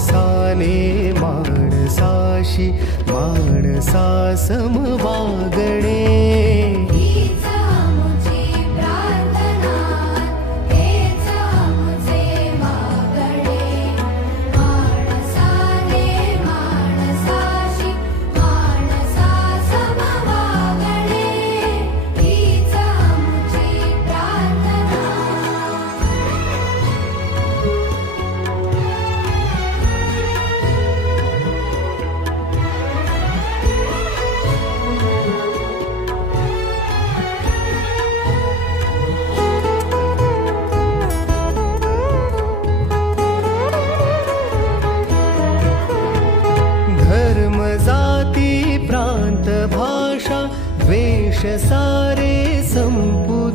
माणसाने माणसाशी माणसा सम वागणे. हीच आमुची प्रार्थना, हेच आमुचे मागणे. माणसाने माणसाशी माणसा सम वागणे. हीच आमुची प्रार्थना. धर्म जाती प्रांत भाषा वेश सारे संपुरी.